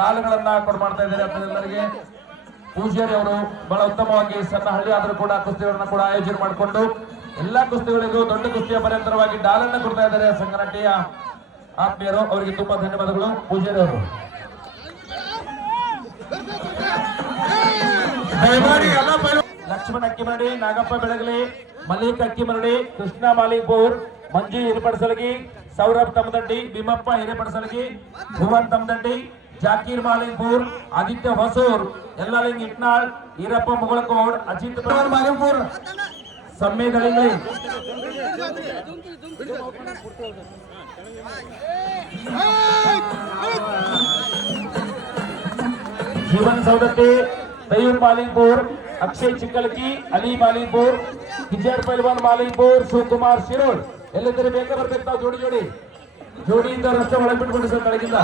ಶಾಲುಗಳನ್ನ ಕೊಡ್ಮಾಡ್ತಾ ಇದ್ದಾರೆ ಎಲ್ಲರಿಗೆ. ಪೂಜಾರಿ ಅವರು ಬಹಳ ಉತ್ತಮವಾಗಿ ಸಣ್ಣ ಹಳ್ಳಿ ಆದರೂ ಕೂಡ ಕುಸ್ತಿಗಳನ್ನ ಕೂಡ ಆಯೋಜನೆ ಮಾಡಿಕೊಂಡು ಎಲ್ಲಾ ಕುಸ್ತಿಗಳಿಗೂ ದೊಡ್ಡ ಕುಸ್ತಿಯ ಪರಂಪರವಾಗಿ ಡಾಲನ್ನ ಕೊಡ್ತಾ ಇದ್ದಾರೆ ಸಂಘಟನೆಯ ಆತ್ಮೀಯರು. ಅವರಿಗೆ ತುಂಬಾ ಧನ್ಯವಾದಗಳು ಪೂಜಾರಿ ಅವರು. ಲಕ್ಷ್ಮಣ್ ಅಕ್ಕಿಮರಡಿ, ನಾಗಪ್ಪ ಬೆಳಗಲಿ, ಮಲ್ಲಿಕ್ ಅಕ್ಕಿಮರಡಿ, ಕೃಷ್ಣ ಮಾಲಿಕ್ಪುರ್, ಮಂಜು ಹಿರೇಪಡಸಲಗಿ, ಸೌರಭ್ ತಮದಡ್ಡಿ, ಭೀಮಪ್ಪ ಹಿರೇಪಡಸಲಗಿ, ಭುವನ್ ತಮದಡ್ಡಿ, ಜಾಕೀರ್ ಮಾಲಿಕ್ಪುರ್, ಆದಿತ್ಯ ಹೊಸೂರ್, ಯಲ್ಲಾಲಿಂಗ್ ಇಟ್ನಾಳ್, ಈರಪ್ಪ ಮುಗಳಕೋಡ್, ಅಜಿತ್ ಮಾಲಿಕ್ಪುರ್, ಸಮ್ಮಿ ದಳಿಂಗ್ಳಿ, ಜೀವನ್ ಸೌದತ್ತಿ, ತಯೂರ್ ಮಾಲಿಕ್ಪುರ್, ಅಕ್ಷಯ್ ಚಿಕ್ಕಲಕಿ, ಅಲಿ ಮಾಲಿಕ್ಪುರ್, ಕಿಜರ್ ಪೈಲ್ವಾನ್ ಮಾಲಿಕ್ಪುರ್, ಶಿವಕುಮಾರ್ ಶಿರೋಳ್. ಎಲ್ಲಿದ್ದರೆ ಬೇಗ ಬರ್ಬೇಕು ನಾವು ಜೋಡಿ ಜೋಡಿಯಿಂದ ರಸ್ತೆ ಒಳಗೆ ಬಿಟ್ಬಿಟ್ಟು ಸರ್ ಬೆಳಗಿಂದ.